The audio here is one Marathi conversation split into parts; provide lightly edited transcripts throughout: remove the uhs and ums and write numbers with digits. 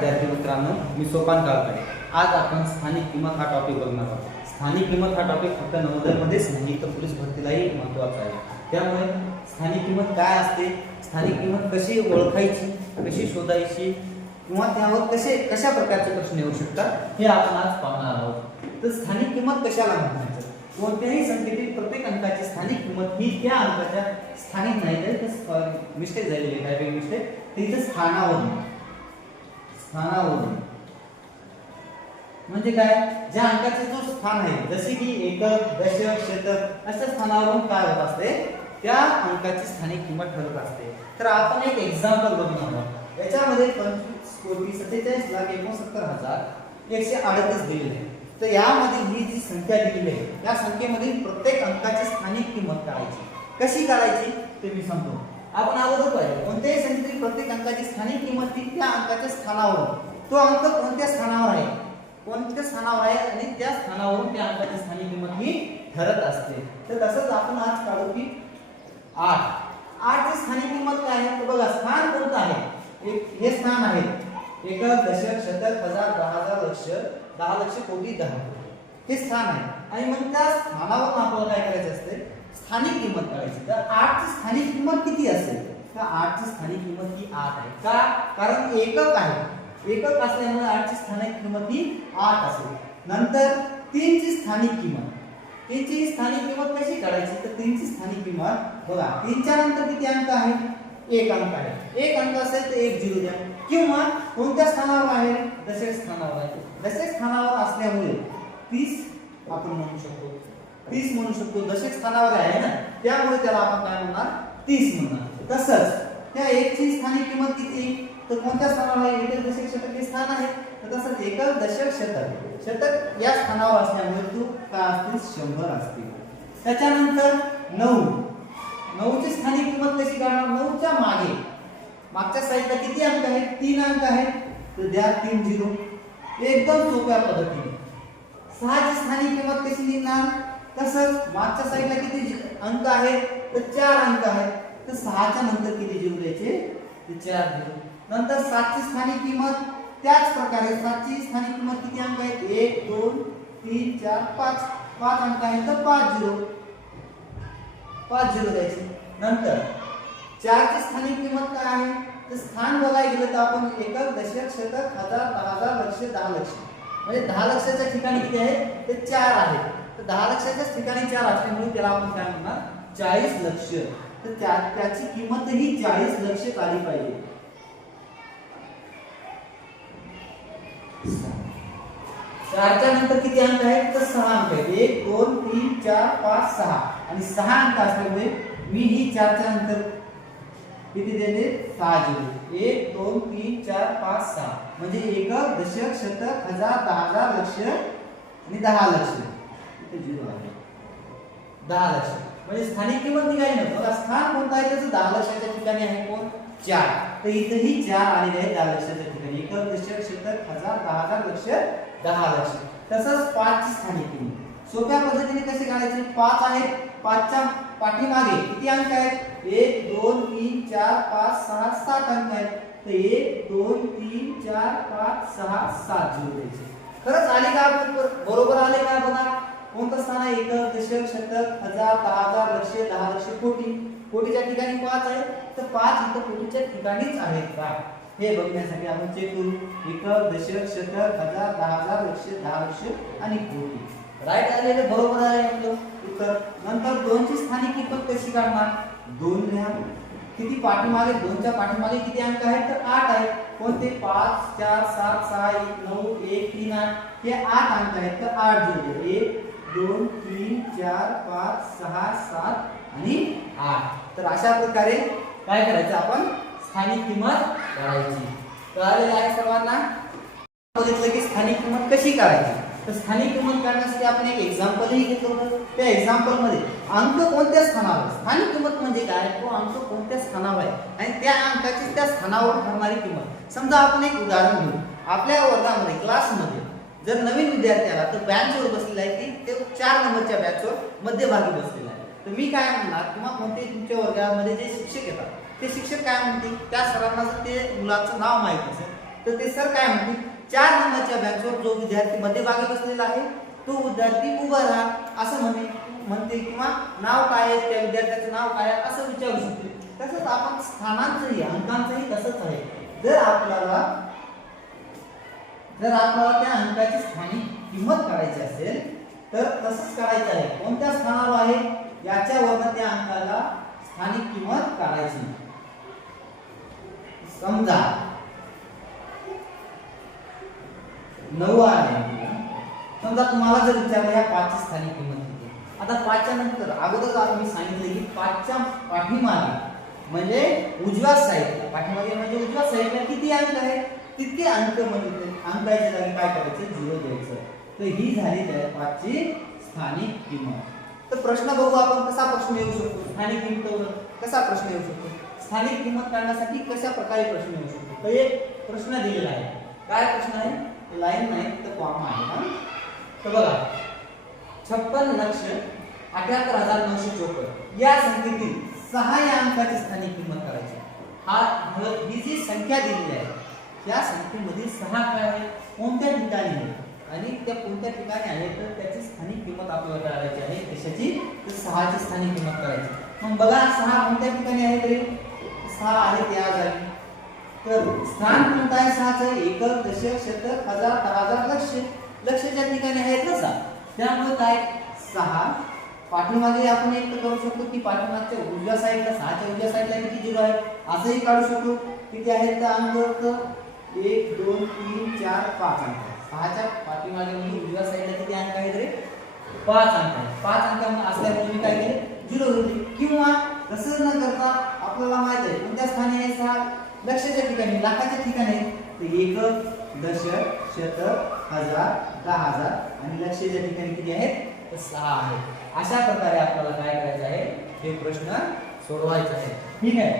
विद्यार्थी मित्रांनो, मी सोपान काळकडे. आज आपण स्थानिक किंमत हा टॉपिक बघणार आहोत. स्थानिक किंमत हा टॉपिक फक्त नवोदयमध्येच नाही तर पोलीस भरतीलाही महत्त्वाचा आहे. त्यामुळे स्थानिक किंमत काय असते, स्थानिक किंमत कशी ओळखायची, कशी शोधायची किंवा त्यावर कशा प्रकारचे प्रश्न येऊ शकतात हे आपण आज पाहणार आहोत. तर स्थानिक किंमत कशाला म्हणतात? कोणत्याही संख्येतील प्रत्येक अंकाची स्थानिक किंमत ही त्या अंकाच्या स्थानिक नाही तर मिस्टेक झालेली आहे, टायपिंग मिस्टेक, तिथे स्थानावरून म्हणजे काय, ज्या अंकाचे जो स्थान आहे जसे की एकक, दशक, शतक अशा स्थानावरून काय होत असते, त्या अंकाची स्थानिक किंमत ठरत असते. तर आपण एक एक्झाम्पल बघणार आहोत. याच्यामध्ये 25,47,69,138 दिलेले आहे. तर यामधील ही जी संख्या दिलेली आहे या संख्येमधील प्रत्येक अंकाची स्थानिक किंमत काढायची. कशी काढायची ते मी सांगतो. आपण अगोदर पाहिजे कोणत्याही संख्येतील प्रत्येक अंकाची स्थानिक किंमत ही त्या अंकाच्या स्थानावरून, तो अंक कोणत्या स्थानावर आहे आणि त्या स्थानावरून त्या अंकाची स्थानिक किंमत ही ठरत असते. तर तसंच आपण आज काढू की 8 ची स्थानिक किंमत काय आहे. तर बघा, स्थान कोणतं आहे, हे स्थान आहे एकक, दशक, शतक, हजार, 10,000, लक्ष, 10 लक्ष, कोटी, 10 कोटी हे स्थान आहे. आणि मग त्या स्थानावरून आपल्याला काय करायचं असते, स्थानिक किंमत काढायची. तर 8 ची स्थानिक किंमत किती असेल, तर 8 ची स्थानिक किंमत ही 8 आहे. का, कारण एकक आहे, एकक असल्यामुळे 8 ची स्थानिक किंमत ही 8 असेल. नंतर 3 ची स्थानिक किंमत, 3 ची स्थानिक किंमत कशी काढायची, तर 3 ची स्थानिक किंमत बघा, 3 च्या नंतर किती अंक आहे, एक अंक आहे. एक अंक असेल तर 1 0 द्या. किंवा कोणत्या स्थानावर आहे, दशक स्थानावर आहे. दशक स्थानावर असल्यामुळे 30 आपण म्हणू शकतो, 30 म्हणू शकतो. दशक स्थानावर आहे ना, त्यामुळे त्याला आपण काय म्हणणार, 30 म्हणणार. तसंच त्या 1 ची स्थानिक किंमत किती, तर कोणत्या स्थानावर आहे, एकक, दशक, शतक हे स्थान आहे. तर तसंच एकक, दशक, शतक, शतक या स्थानावर असल्यामुळे तू काय असतील, 100 असतील. त्याच्यानंतर 9 ची स्थानिक किंमत कशी काढणार, 9 च्या मागच्या साईडला किती अंक आहेत, 3 अंक आहेत. तर द्या 3 0 एकदम सोप्या पद्धतीने. 6 ची स्थानिक किंमत कशी लिहिणार, तसंच मागच्या साईडला किती अंक आहेत, तर 4 अंक आहेत. तर 6 च्या नंतर किती झिरो द्यायचे, तर 4 झिरो. नंतर 7 ची स्थानिक किंमत त्याच प्रकारे, 7 ची स्थानिक किंमत किती अंक आहेत, 1 2 3 4 5 अंक आहेत. तर 5 झिरो द्यायचे. नंतर 4 ची स्थानिक किंमत काय आहे, तर स्थान बघायला गेलं तर आपण एकक, दशक, शतक, हजार, 10,000, लक्ष, 10 लक्ष, म्हणजे 10 लक्षाच्या ठिकाणी किती आहे, तर 4 आहे. तर 10 लक्षाच्या ठिकाणी 4 असल्यामुळे त्याला आपण काय म्हणणार, 40 लक्ष. तर त्याची किंमत ही 40 लक्ष आली पाहिजे. 4 च्या नंतर किती अंक आहेत, तर 6 अंक आहेत. 1 2 3 4 5 6 आणि 6 अंक असल्यामुळे मी ही 4 च्या नंतर किती देते, 6 झिरो. 1 2 3 4 5 6 म्हणजे एकक, दशक, शतक, हजार, 10,000, लक्ष आणि 10 लक्ष. इथे झिरो आहे, 10 लक्ष म्हणजे स्थानिक किंमत निघाली ना. बघा, स्थान कोणतं आहे, त्याचं 10 लक्षाच्या ठिकाणी आहे कोण, 4. तर इथेही 4 आलेले आहे 10 लक्षाच्या ठिकाणी. एकक, दशक, शतक, हजार, 10,000, लक्ष, 10 लक्ष. तसंच 5 ची स्थानिक किंमत सोप्या पद्धतीने कशी काढायची, 5 आहे, 5 च्या पाठीमागे किती अंक आहेत, 1 2 3 4 5 6 7 अंक आहेत. तर 1 2 3 4 5 6 7 झिरो द्यायचे. खरंच आले का, बरोबर आले का, बघा कोणतं स्थान आहे, एकक, दशक, शतक, हजार, 10,000, लक्ष, 10 लक्ष, कोटी. कोटीच्या ठिकाणी 5 आहे, तर 5 इथं कोटीच्या ठिकाणीच आहेत का हे बघण्यासाठी आपण चेक करू. एकक, दशक, शतक, हजार, 10,000, लक्ष, 10 लक्ष आणि कोटी. राईट आलेले, बरोबर आहे आपलं उत्तर. नंतर 2 ची स्थानिक किंमत कशी काढणार, 2 लिहा. किती पाठीमागे, 2 च्या पाठीमागे किती अंक आहेत, तर 8 आहेत. कोणते, 5 4 7 6 1 9 1 3 8 हे 8 अंक आहेत. तर 8 जोडले, 1 2 3 4 5 6 7 आणि 8. तर अशा प्रकारे काय करायचं, आपण स्थानिक किंमत काढायची. कळालेलं आहे सर्वांना. बघितलं की स्थानिक किंमत कशी काढायची. तर स्थानिक किंमत काढण्यासाठी आपण एक एक्झाम्पलही घेतलं होतं. त्या एक्झाम्पल मध्ये अंक कोणत्या स्थानावर, स्थानिक किंमत म्हणजे काय, तो अंक कोणत्या स्थानावर आहे आणि त्या अंकाची त्या स्थानावर ठरणारी किंमत. समजा आपण एक उदाहरण घेऊ. आपल्या वर्गामध्ये, क्लासमध्ये जर नवीन विद्यार्थी आला तर बँचवर बसलेला आहे, की ते 4 नंबरच्या बँचवर मध्यभागी बसलेला आहे. तर मी काय म्हणणार, किंवा कोणते तुमच्या वर्गामध्ये जे शिक्षक येतात ते शिक्षक काय म्हणतील, त्या सरांना जर ते मुलाचं नाव माहित असेल तर ते सर काय म्हणतील, 4 नंबरच्या बेंचवर जो विद्यार्थी मध्यभागी बसलेला आहे तो विद्यार्थी उभा राहा असं म्हणते किंवा नाव काय आहे त्या विद्यार्थ्याचं नाव काय आहे असं विचारू शकते. तसंच आपण स्थानांचंही अंकांचंही तसंच आहे. जर आपल्याला त्या अंकाची स्थानिक किंमत काढायची असेल तर तसंच काढायचं आहे. कोणत्या स्थानावर आहे याच्यावरून त्या अंकाला स्थानिक किंमत काढायची. समजा 9 आहे, समजा तुम्हाला जर विचारलं या 5 ची स्थानिक किंमत किती, आता 5 च्या नंतर अगोदर मी सांगितलं की 5 च्या पाठीमागे म्हणजे उजव्या साईडला, पाठीमागे म्हणजे उजव्या साईडला किती अंक आहे तितके अंक म्हणजे अंकाच्या जागी काय करायचं 0 द्यायचं. तर ही झाली त्या 5 ची स्थानिक किंमत. तर प्रश्न बघू आपण कसा प्रश्न येऊ शकतो, स्थानिक किंमतीवर कसा प्रश्न येऊ शकतो. स्थानिक किंमत काढण्यासाठी कशा प्रकारे प्रश्न येऊ शकतो. तर एक प्रश्न दिलेला आहे. काय प्रश्न आहे, लाईन नाही तर कॉमा आहे ना. तर बघा 56,78,954 या संख्येतील 6 या अंकाची स्थानिक किंमत करायची. ही जी संख्या दिलेली आहे त्या संख्येमधील 6 काय आहे, कोणत्या ठिकाणी आहे आणि त्या कोणत्या ठिकाणी आहे तर त्याची स्थानिक किंमत आपल्याला काढायची आहे. कशाची, तर 6 ची स्थानिक किंमत करायची. मग बघा 6 कोणत्या ठिकाणी आहे, तरी 6 आहे त्या जागी. तर स्थान कोणतं आहे 6 चं, एकक, दशक, शतक, हजार, 10,000, लक्ष. लक्षच्या ठिकाणी आहेत ना 6. त्यामुळे काय 6 पाठीमागे आपण एक करू शकतो की पाठीमागच्या उजव्या साईडला 6 च्या उजव्या साईडला किती 0 आहे असंही काढू शकतो. किती आहेत तर अंक 1 2 3 4 5 अंक. 6 च्या पाठीमागे म्हणजे उजव्या साईडला किती अंक आहेत रे 5 अंक आहेत. 5 अंक असल्यामुळे मी काय केले 0 घेतले. किंवा तसं न करता आपल्याला माहित आहे कोणत्या स्थानी आहे 6, लक्षाच्या ठिकाणी, लाखाच्या ठिकाणी आहे. तर एकक, दशक, शतक, हजार, 10,000 आणि लक्षाच्या ठिकाणी किती आहेत तर 6 आहेत. अशा प्रकारे आपल्याला काय करायचं आहे हे प्रश्न सोडवायचा आहे. ठीक आहे.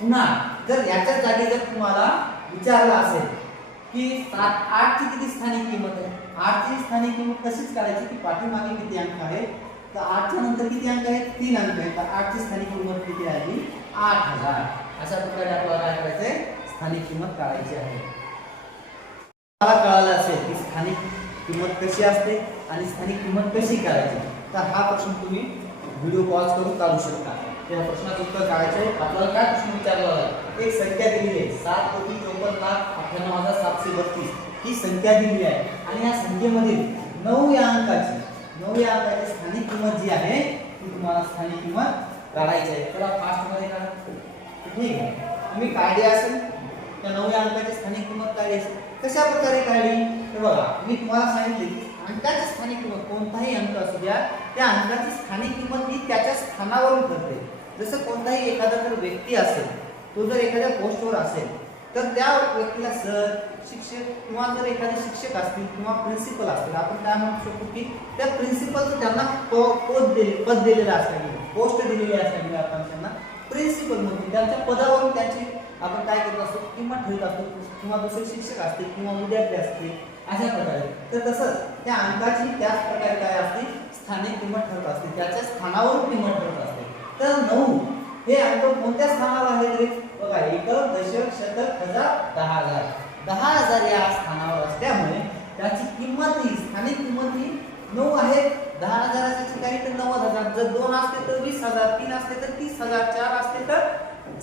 पुन्हा जर याच्या जागी जर तुम्हाला विचारलं असेल की 8 ची किती स्थानिक किंमत आहे, 8 ची स्थानिक किंमत कशीच काढायची की पाठीमागे किती अंक आहेत तर 8 च्या नंतर किती अंक आहेत 3 अंक आहेत. तर 8 ची स्थानिक किंमत किती आली 8,000. अशा प्रकारे आपल्याला काय करायचंय स्थानिक किंमत काढायची आहे. मला कळालं असेल की स्थानिक किंमत कशी असते आणि स्थानिक किंमत कशी काढायची तर हा प्रश्न तुम्ही व्हिडिओ पॉज करून काढू शकता. त्या प्रश्नाचं उत्तर काढायचं आहे. आपल्याला काय प्रश्न विचारला आहे, एक संख्या दिलेली आहे 7,54,98,732 ही संख्या दिलेली आहे आणि या संख्येमधील 9 या अंकाची स्थानिक किंमत जी आहे ती तुम्हाला स्थानिक किंमत काढायची आहे. चला फास्ट मध्ये काढा. ठीक आहे. तुम्ही काढली असेल त्या 9 या अंकाची स्थानिक किंमत काढली असेल. कशा प्रकारे काढली तर बघा मी तुम्हाला सांगितले की अंकाची स्थानिक किंमत कोणताही अंक असू द्या त्या अंकाची स्थानिक किंमत ही त्याच्या स्थानावरून ठरते. जसं कोणताही एखादा जर व्यक्ती असेल तो जर एखाद्या पोस्टवर असेल तर त्या व्यक्तीला सर, शिक्षक किंवा जर एखादे शिक्षक असतील किंवा प्रिन्सिपल असतील आपण काय म्हणू शकतो की त्या प्रिन्सिपलचं त्यांना पद दिलेलं असल्यामुळे, पोस्ट दिलेली असल्यामुळे आपण त्यांना प्रिन्सिपल म्हणतो. त्यांच्या पदावरून त्यांची आपण काय करत असतो किंमत ठेवत असतो. किंवा दुसरे शिक्षक असतील किंवा विद्यार्थी असतील अशा प्रकारे. तर तसंच त्या अंकाची त्याच प्रकारे काय असते स्थानिक किंमत ठरत असते, त्याच्या स्थानावरून किंमत ठरत असते. तर 9 हे अंक कोणत्या स्थानावर आहेत रे बघा, एकक, दशक, शतक, हजार, 10,000. 10,000 या स्थानावर असल्यामुळे त्याची किंमत ही स्थानिक किंमत ही 9 आहे. 10,000च्या ठिकाणी तर 90,000, जर 2 असते तर 20,000, 3 असते तर 30,000, 4 असते तर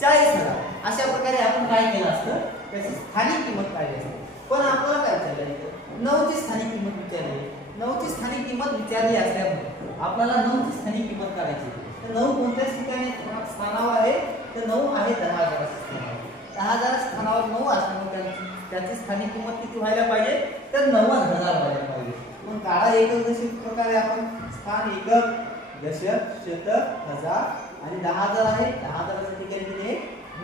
40,000. अशा प्रकारे आपण काय केलं असतं त्याची स्थानिक किंमत काढली असते. पण आपल्याला काय विचारलं इथं 9 ची स्थानिक किंमत विचारली. 9 ची स्थानिक किंमत विचारली असल्यामुळे आपल्याला 9 ची स्थानिक किंमत काढायची. तर 9 कोणत्या ठिकाणी स्थानावर आहे तर 9 आहे 10,000 स्थानावर. 10,000 स्थानावर 9 असल्यामुळे त्याची स्थानिक किंमत किती व्हायला पाहिजे तर 90,000 व्हायला पाहिजे. मग काढा एकक दशक प्रकारे आपण स्थान एकक, दशक, शतक, हजार आणि 10,000 आहे. 10,000च्या ठिकाणी किती आहे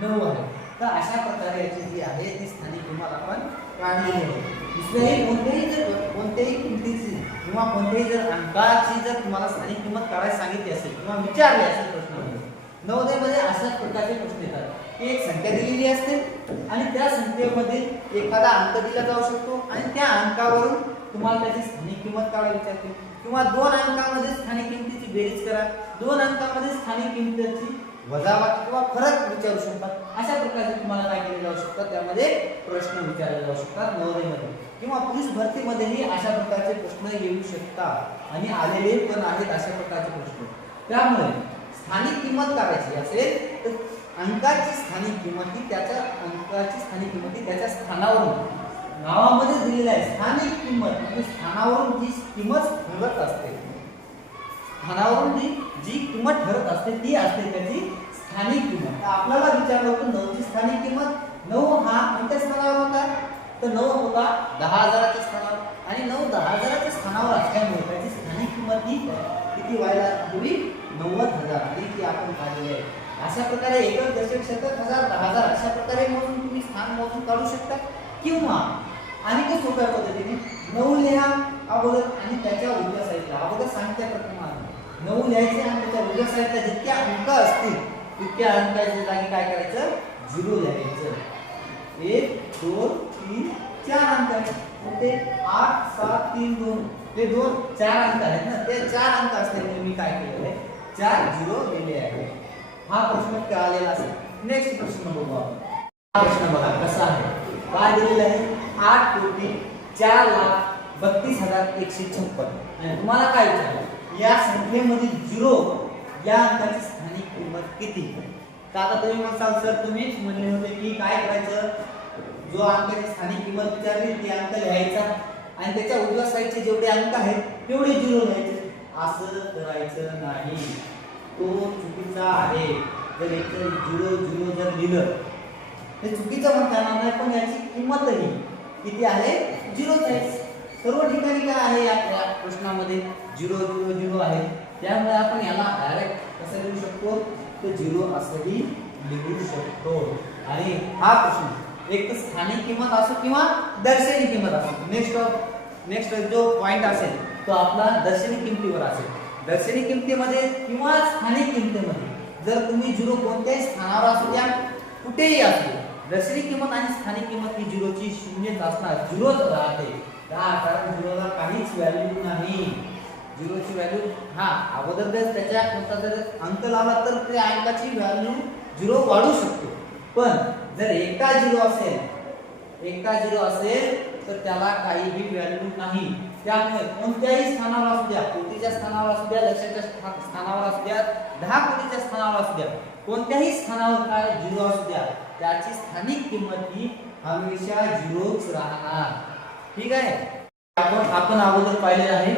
9 आहे. तर अशा प्रकारे याची जी आहे ती स्थानिक किंमत आपण काढलेली आहे. दुसऱ्याही कोणत्याही किमतीची किंवा कोणत्याही जर अंकाची जर तुम्हाला स्थानिक किंमत काढायला सांगितली असेल किंवा विचारली असेल प्रश्नामध्ये, नवोदयमध्ये अशाच प्रकारचे प्रश्न येतात की एक संख्या दिलेली असते आणि त्या संख्येमध्ये एखादा अंक दिला जाऊ शकतो आणि त्या अंकावरून तुम्हाला त्याची स्थानिक किंमत काढायला विचारते. किंवा 2 अंकांमध्ये स्थानिक किमतीची बेरीज करा, 2 अंकांमध्ये स्थानिक किमतीची वजाबाकी किंवा फरक विचारू शकतात। अशा प्रकारचे तुम्हाला काय केले जाऊ शकतात, त्यामध्ये प्रश्न विचारले जाऊ शकतात नवोदयमध्ये किंवा पोलीस भरतीमध्येही अशा प्रकारचे प्रश्न येऊ शकतात आणि आलेले पण आहेत अशा प्रकारचे प्रश्न। त्यामुळे स्थानिक किंमत काढायची असेल तर अंकाची स्थानिक किंमत ही त्याच्या स्थानावरून, नावामध्ये दिलेला आहे स्थानिक किंमत म्हणजे स्थानावरून जी किंमत ठरत असते, स्थानावरून जी किंमत ठरत असते ती असते त्याची स्थानिक किंमत। तर आपल्याला विचारलं होतं 9 ची स्थानिक किंमत। 9 हा कोणत्या स्थानावर होता, तर 9 होता 10,000च्या स्थानावर आणि 9 10,000च्या स्थानावर असल्यामुळे त्याची स्थानिक किंमत ही किती व्हायला हवी, 90,000 आणि ती आपण काढलेली आहे। अशा प्रकारे एकक, दशक, शतक, हजार, 10,000 अशा प्रकारे मोजून तुम्ही स्थान मोजून काढू शकता किंवा आणि काही सोप्या पद्धतीने 9 लिहा अगोदर आणि त्याच्या उजव्या साईडला अगोदर सांगितल्याप्रमाणे 9 लिहायचे आणि त्याच्या उजव्या साईडला जितके अंक असतील तितक्या अंकाच्या जागी काय करायचं, 0 लिहायचं। 1 2 3 4 अंक आहेत ते 8 7 3 2 ते 2 4 अंक आहेत ना, ते 4 अंक असल्यामुळे मी काय केलेलं आहे 4 0 लिहिले आहे। हा प्रश्न कळालेला असेल। नेक्स्ट प्रश्न बघू आपण। हा प्रश्न बघा कसा आहे, काय दिलेलं आहे 8,04,32,156 आणि तुम्हाला काय विचारलं या संख्येमधील 0 या अंकाची स्थानिक किंमत किती। तर आता तुम्ही म्हणाल सर तुम्हीच म्हणले होते की काय करायचं, जो अंकाची स्थानिक किंमत विचारली ती अंक लिहायचा आणि त्याच्या उजव्या साईडचे जेवढे अंक आहेत तेवढे 0 लिहायचे। असं करायचं नाही, तो चुकीचा आहे। जर एकतर 0 0 जर लिहिलं हे चुकीचं म्हणता येणार नाही, पण याची किंमतही किती आहे, 0च आहे। सर्व ठिकाणी काय आहे या प्रश्नामध्ये 0 0 0 आहे, त्यामुळे आपण याला डायरेक्ट कसं लिहू शकतो, तो 0 असंही लिहू शकतो। आणि हा प्रश्न एक तर स्थानिक किंमत असो किंवा दर्शनी किंमत असो, नेक्स्ट जो पॉइंट असेल तो आपला दर्शनी किंमतीवर असेल। दर्शनी किंमतीमध्ये किंवा स्थानिक किंमतीमध्ये जर तुम्ही 0 कोणत्याही स्थानावर असू द्या, कुठेही असू, दर्शनी किंमत आणि स्थानिक किंमत ही 0 ची शून्यच असणार, 0च राहते। कारण 0 ला काहीच व्हॅल्यू नाही। 0 ची व्हॅल्यू हा अगोदर जर त्याच्या कोणता जर अंक लावला तर त्या अंकाची व्हॅल्यू 0 वाढू शकतो, पण जर एकटा 0 असेल तर त्याला काहीही व्हॅल्यू नाही। त्यामुळे कोणत्याही स्थानावर असू द्या, कोटीच्या स्थानावर असू द्या, लक्षाच्या स्थानावर असू द्या, 10 कोटीच्या स्थानावर असू द्या, कोणत्याही स्थानावर काय 0 असू द्या, त्याची स्थानिक किंमत ही हमेशा 0च राहणार। ठीक आहे, आपण अगोदर पाहिलेलं आहे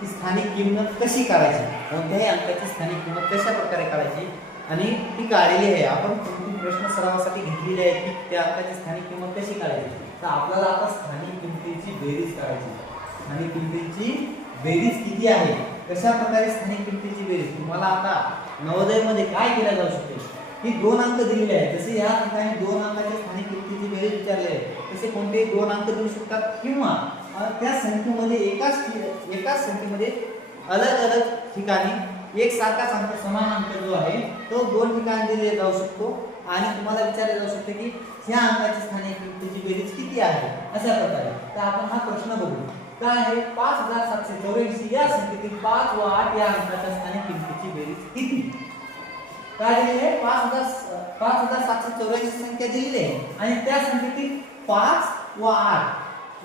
की स्थानिक किंमत कशी काढायची, कोणत्याही अंकाची स्थानिक किंमत कशा प्रकारे काढायची आणि ती काढलेली आहे। आपण कोणते प्रश्न सरावासाठी घेतलेले आहेत की त्या अंकाची स्थानिक किंमत कशी काढायची। तर आपल्याला आता स्थानिक किंमतीची बेरीज काढायची। स्थानिक किंमतीची बेरीज किती आहे, कशा प्रकारे स्थानिक किंमतीची बेरीज, तुम्हाला आता नवोदयमध्ये काय केलं जाऊ शकते की 2 अंक दिलेले आहेत, जसे या ठिकाणी 2 अंकाच्या स्थानिक किंमतीची बेरीज विचारली आहे, तसे कोणते 2 अंक देऊ शकतात किंवा त्या संख्येमध्ये एकाच संख्येमध्ये अलग ठिकाणी एक सारखाच अंक, समान अंक जो आहे तो 2 ठिकाणी दिले जाऊ शकतो आणि तुम्हाला विचारले जाऊ शकते की ह्या अंकाची स्थानिक किंमतीची बेरीज किती आहे अशा प्रकारे। तर आपण हा प्रश्न बघू, काय आहे 5,784 या संख्येतील 5 व 8 या अंकाच्या स्थानिक किंमतीची बेरीज किती। काय दिलेले आहे 5,784 संख्या दिलेली आहे आणि त्या संख्येतील 5 व 8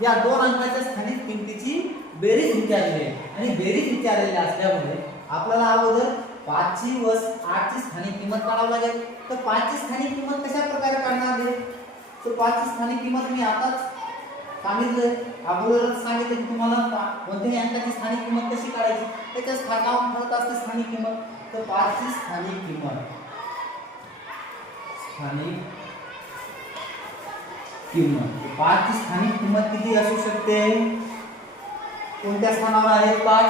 या 2 अंकाच्या स्थानिक किंमतीची बेरीज विचारलेली आहे आणि बेरीज विचारलेली असल्यामुळे आपल्याला अगोदर 5 ची व 8 ची स्थानिक किंमत काढावी लागेल। तर 5 ची स्थानिक किंमत कशा प्रकारे काढणार आहे, तर 5 ची स्थानिक किंमत मी आताच सांगितलं, अगोदरच सांगितलं की तुम्हाला कोणत्याही अंकाची स्थानिक किंमत कशी काढायची, त्याच्या स्थानावर ठरत असते स्थानिक किंमत। तर 5 ची स्थानिक किंमत 5 ची स्थानिक किंमत किती असू शकते, कोणत्या स्थानावर आहे 5,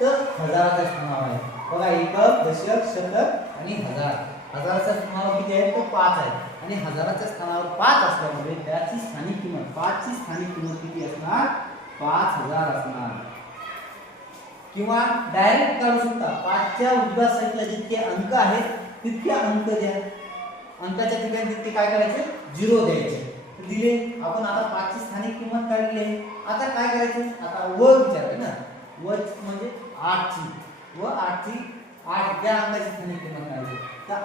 तर हजाराच्या स्थानावर आहे। बघा एकक, दशक, शतक आणि हजार, हजाराच्या स्थानावर किती आहे, तो 5 आहे आणि हजाराच्या स्थानावर 5 असल्यामुळे त्याची स्थानिक किंमत 5 ची स्थानिक किंमत किती असणार, 5000 असणार। किंवा डायरेक्ट काढू शकता, 5 च्या उजव्या साईडला जितके अंक आहेत तितके अंक द्या, अंकाच्या ठिकाणी तितके काय करायचे 0 द्यायचे। दिले आपण आता 5 ची स्थानिक किंमत काढली आहे, आता काय करायचं, आता व विचारले ना, व म्हणजे 8 ची व 8 ची 8 या अंकाची स्थानिक किंमत काढायची। तर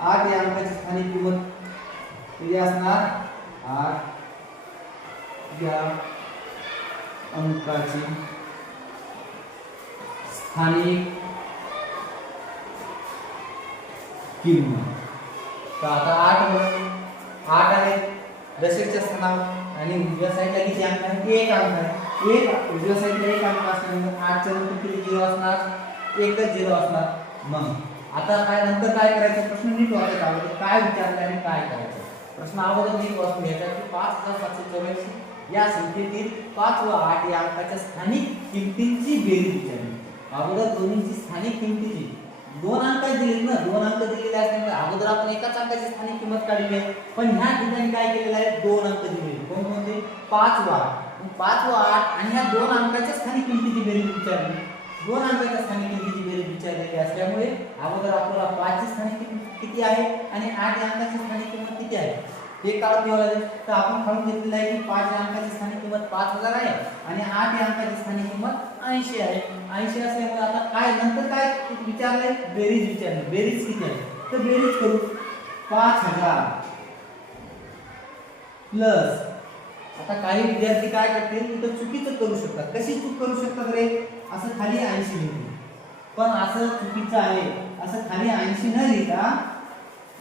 8 या अंकाची स्थानिक किंमत किती असणार? 8 या अंकाची स्थानिक किंमत. तर आता 8 आहे दशकच्या स्थानावर आणि उजव्या साईडला किती अंक आहे? 1 अंक आहे. उजव्या साईडला 1 अंक असल्यामुळे 8 च्या नंतर किती झिरो असणार? एकच झिरो असणार. मग आता काय नंतर काय करायचं? प्रश्न नीट वाचायचा अगोदर काय विचारलं आणि काय करायचं. प्रश्न अगोदर नीट वाचून घ्यायचा की 5784 या संख्येतील 5 व 8 या अंकाच्या स्थानिक किमतींची बेरीज विचारली. अगोदर दोन्हीची स्थानिक किमतीची 2 अंक दिले ना, 2 अंक दिलेले असल्यामुळे अगोदर आपण एकाच अंकाची स्थानिक किंमत काढली आहे. पण ह्या ठिकाणी काय केलेलं आहे? 2 अंक दिलेले. कोणते? 5 व 8. 5 व 8 आणि ह्या 2 अंकाच्या स्थानिक किमतीची बेरीज विचारली. 2 अंकाच्या स्थानिक किमतीची बेरीज विचारलेली असल्यामुळे अगोदर आपल्याला 5 ची स्थानिक किंमत किती आहे आणि 8 या अंकाची स्थानिक किंमत किती आहे हे काढून घ्यावं लागेल. तर आपण काढून घेतलेलं आहे की 5 या अंकाची स्थानिक किंमत 5000 आहे आणि 8 या अंकाची स्थानिक किंमत 80 आहे. 80 असल्यामुळे आता काय नंतर काय विचारलंय? बेरीज विचारली. बेरीज किती आहे? तर बेरीज करू. 5000 प्लस, आता काही विद्यार्थी काय करतील इथं चुकीचं करू शकतात. कशी चूक करू शकतात रे? असं खाली 80 लिहितील. पण असं चुकीचं आहे. असं खाली 80 न लिहिता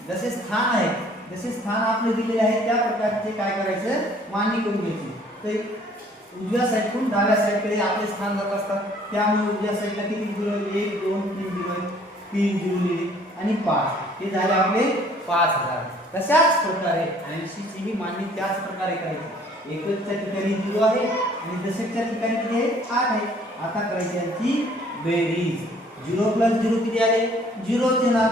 जसे स्थान आहे, जसे स्थान आपले दिलेले आहे त्या प्रकारचे काय करायचं? मांडणी करून घ्यायची. तर उजव्या साईडकडून डाव्या साईडकडे आपले स्थान जात असतात. त्यामुळे उजव्या साईडला किती झिरो? 1 2 3 झिरो, 3 झिरो लिहिले आणि 5. हे झाले आपले 5000. तशाच प्रकारे 80 ची ही मांडणी त्याच प्रकारे करायची. एककच्या ठिकाणी 0 आहे आणि दशकच्या ठिकाणी किती आहे? 8 आहे. आता करायची यांची बेरीज. 0 प्लस 0 किती आले? 0 येणार.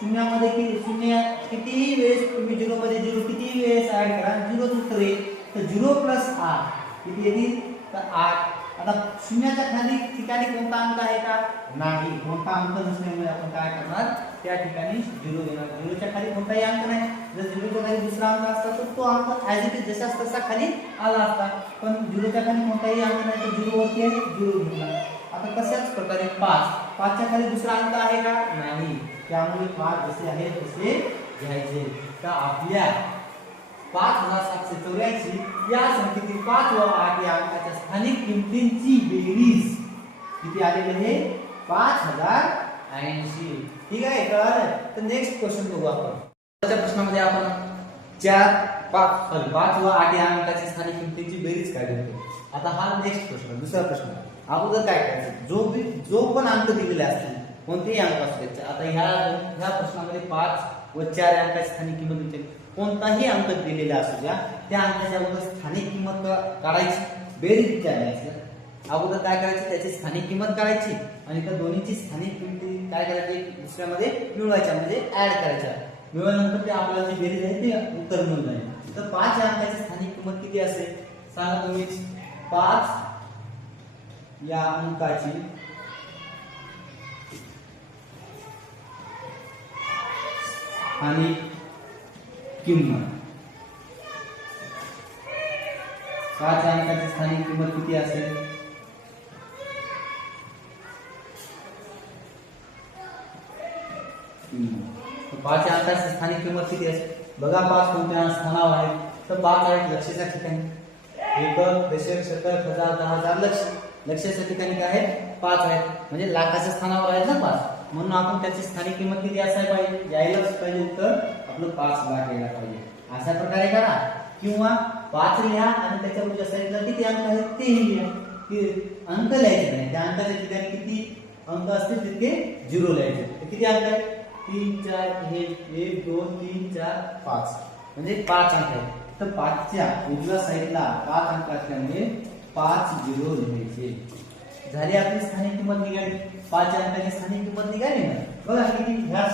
शून्यामध्ये शून्य किती वेळेस तुम्ही 0 मध्ये 0 किती वेळेस ऍड करा? 0 उत्तर येईल. तर 0 प्लस 8 किती येतील? तर 8. आता शून्याच्या खाली ठिकाणी कोणता अंक आहे का? नाही. कोणता अंक नसल्यामुळे आपण काय करणार? त्या ठिकाणी 0 येणार. 0 च्या खाली कोणताही अंक नाही. जर 0 च्या खाली दुसरा अंक असता तर तो अंक ऍज इट इज जसाच तसा खाली आला असता. पण 0 च्या खाली कोणताही अंक नाही तर 0 वरती आहे, 0 घेतला. आता तशाच प्रकारे 5 च्या खाली दुसरा अंक आहे का? नाही. त्यामुळे 5 जसे आहे तसे घ्यायचे. तर आपल्या 5784 या संख्येतील 5 व 8 या अंकाच्या स्थानिक किमतींची बेरीज किती आलेली आहे? 5080. ठीक आहे, कळालं? तर नेक्स्ट क्वेश्चन बघू आपण. त्या प्रश्नामध्ये आपण 5 व 8 या अंकाच्या स्थानिक किमतींची बेरीज काढली होती. आता हा नेक्स्ट प्रश्न, दुसरा प्रश्न. अगोदर काय करायचं? जो पण अंक दिलेले असतील कोणतेही अंक असू द्यायचे. आता ह्या प्रश्नामध्ये 5 व 4 या अंकाची स्थानिक किंमत विचारली. कोणताही अंक दिलेला असू द्या त्या अंकाच्या अगोदर स्थानिक किंमत काढायची, बेरीज विचारायची. अगोदर काय करायचं? त्याची स्थानिक किंमत काढायची आणि त्या दोन्हीची स्थानिक किंमती काय करायची? दुसऱ्यामध्ये मिळवायच्या, म्हणजे ऍड करायच्या. मिळवल्यानंतर ते आपल्याला जी बेरीज आहे ते उत्तर मिळून जाईल. तर 5 या अंकाची स्थानिक किंमत किती असेल सांगा तुम्ही? 5 या अंकाची स्थानिक किंमत, 5 या अंकाची स्थानिक किंमत किती असेल? तर 5 या अंकाची स्थानिक किंमत किती असेल? बघा 5 कोणत्या स्थानावर आहे? तर 5 आहे लक्षाच्या ठिकाणी. एकक, दशक, शतक, हजार, 10,000, लक्ष. लक्षाच्या ठिकाणी काय आहे? 5 आहे. म्हणजे लाखाच्या स्थानावर आहे ना 5. म्हणून आपण त्याची स्थानिक किंमत किती असायला पाहिजे? यायलाच पाहिजे उत्तर आपलं 5 लाख यायला पाहिजे. अशा प्रकारे करा. किंवा 5 लिहा आणि त्याच्या उजव्या साईडला किती अंक आहेत ते लिहा. अंक लिहायचे नाही. त्या अंकाच्या ठिकाणी किती अंक असतील तितके 0 लिहायचे. तर किती अंक आहेत? 3 4 1 2 3 4 5 म्हणजे 5 अंक आहेत. तर 5 च्या उजव्या साईडला 5 अंक असल्यामुळे 5 0 लिहायचे. झाली आपली स्थानिक किंमत निघाली. 5 अंकाची स्थानिक किंमत निघाली ना. बघा किती ह्या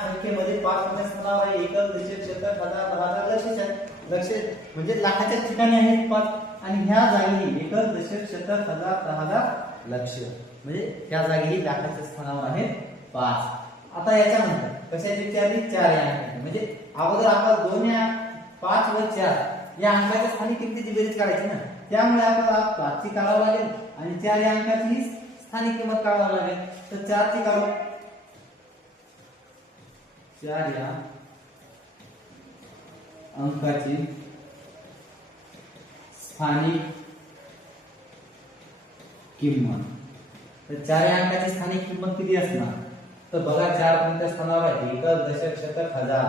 संख्येमध्ये 5 मध्ये स्थानावर आहे. एकक, दशक, शतक, हजार, 10,000, लक्ष म्हणजे लाखाच्या ठिकाणी आहेत 5 आणि ह्या जागी एकक, दशक, शतक, हजार, 10,000, लक्ष म्हणजे ह्या जागी लाखाच्या स्थानावर आहेत 5. आता याच्यानंतर कशाची विचारली? 4 या अंकाची. म्हणजे अगोदर आपण 2 या 5 व 4 या अंकाच्या स्थानिक किमतीची बेरीज काढायची ना. त्यामुळे आपल्याला 5 ची काढावं लागेल आणि 4 या अंकाची स्थानिक किंमत काढावी लागेल. तर 4 ची काढू. 4 या अंकाची स्थानिक किंमत. तर 4 या अंकाची स्थानिक किंमत किती असणार? तर बघा 4 कोणत्या स्थानावर आहे? एकक, दशक, शतक, हजार.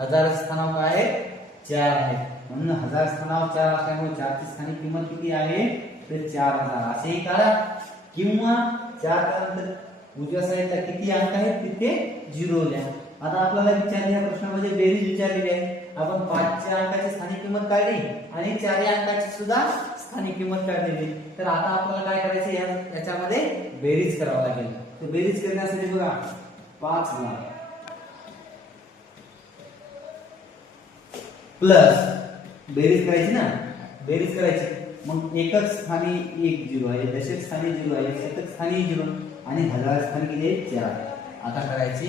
हजार स्थानावर काय आहे? 4 आहे. म्हणून 1000 स्थानावर 4 असल्यामुळे 4 ची स्थानिक किंमत किती आहे? तर 4000. असेही काढा. किंवा 4 नंतर उजव्या साईडला किती अंक आहेत तिथे 0 लिहा. आता आपल्याला विचारले या प्रश्नामध्ये बेरीज विचारलेली आहे. आपण 5 च्या अंकाची स्थानिक किंमत काढली आणि 4 या अंकाची सुद्धा स्थानिक किंमत काढलेली. तर आता आपल्याला काय करायचं? याच्यामध्ये बेरीज करावं लागेल. तर बेरीज करण्यासाठी बघा 5 लाख प्लस बेरीज करायची ना, बेरीज करायची. मग एकक स्थानी 1 0 आहे, दशक स्थानी 0 आहे, शतक स्थानी 0 आणि हजार स्थानी किती आहे? 4. आता करायची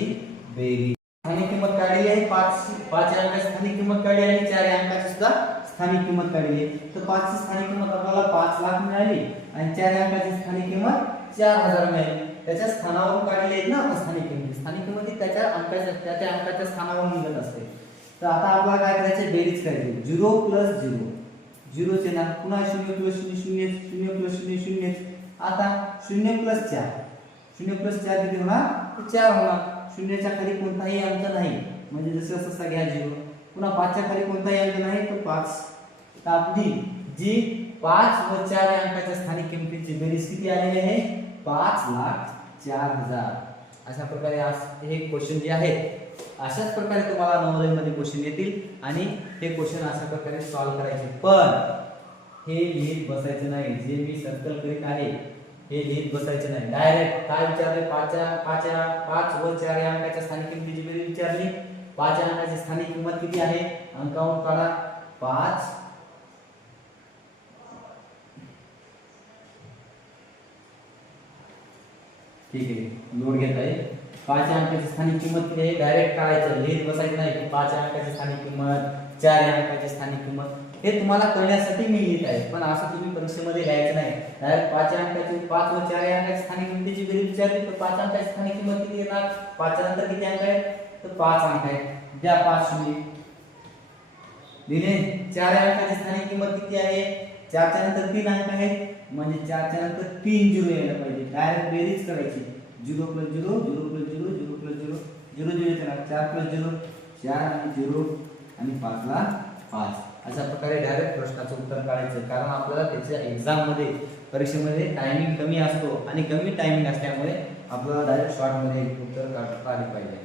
बेरीज. स्थानिक किंमत काढली आहे 5 अंकाची स्थानिक किंमत काढली आणि 4 अंकाची सुद्धा स्थानिक किंमत काढली आहे. तर 5 ची स्थानिक किंमत आपल्याला 5 लाख मिळाली आणि 4 अंकाची स्थानिक किंमत 4000 मिळाली. त्याच्या स्थानावरून काढलेली आहे ना आपण स्थानिक किंमत. स्थानिक किंमत ही त्याच्या अंकाच्या स्थानावरून निघत असते. तर आता आपल्याला काय करायचे? बेरीज करायची. 0 प्लस 0 0 चे ना, पुन्हा 0 प्लस 0 0 0 प्लस 0 0. आता 0 प्लस 4 0 प्लस 4 किती होणार? 4 होणार. 0 च्या खाली कोणताही अंक नाही म्हणजे जसं जसं घ्या 0. पुन्हा 5 च्या खाली कोणताही अंक नाही तर 5. तर आपली जी 5 व 4 या अंकाच्या स्थानिक किमतीची बेरीज किती आलेली आहे? 5,04,000. अशा प्रकारे आज हे क्वेश्चन जे आहेत अशाच प्रकारे तुम्हाला नवोदयमध्ये क्वेश्चन येतील आणि हे क्वेश्चन अशा प्रकारे सॉल्व्ह करायचे. पण हे लिहित बसायचं नाही. जे मी सर्कल करीत आहे हे लिहित बसायचं नाही. डायरेक्ट काय विचारले? 5 व 4 या अंकाच्या स्थानिक किमतीची बेरीज विचारली. 5 या अंकाची स्थानिक किंमत किती आहे? अंकावरून काढा. 5 ठीक आहे, लोड घेत आहे. 5 या अंकाची स्थानिक किंमत किती आहे? डायरेक्ट काढायचं, लिहित बसायचं नाही की 5 या अंकाची स्थानिक किंमत, 4 या अंकाची स्थानिक किंमत. हे तुम्हाला कळण्यासाठी मी लिहित आहे, पण असं तुम्ही परीक्षेमध्ये लिहायचं नाही. डायरेक्ट 5 या अंकाची 5 व 4 या अंकाची स्थानिक किमतीची बेरीज विचारली तर 5 अंकाची स्थानिक किंमत किती येणार? 5 च्या नंतर किती अंक आहेत? तर 5 अंक आहेत. द्या 5 शून्य दिले. 4 या अंकाची स्थानिक किंमत किती आहे? 4 च्या नंतर 3 अंक आहेत म्हणजे 4 च्या नंतर 3 0 यायला पाहिजे. डायरेक्ट बेरीज करायची. 0 प्लस 0 0 प्लस 0 0 प्लस 0 0 0 येणार. 4 प्लस 0 4 आणि 0 आणि 5 ला 5. अशा प्रकारे डायरेक्ट प्रश्नाचं उत्तर काढायचं. कारण आपल्याला त्याच्या एक्झाम मध्ये परीक्षेमध्ये टायमिंग कमी असतो आणि कमी टायमिंग असल्यामुळे आपल्याला डायरेक्ट शॉर्ट मध्ये उत्तर काढता आले पाहिजे.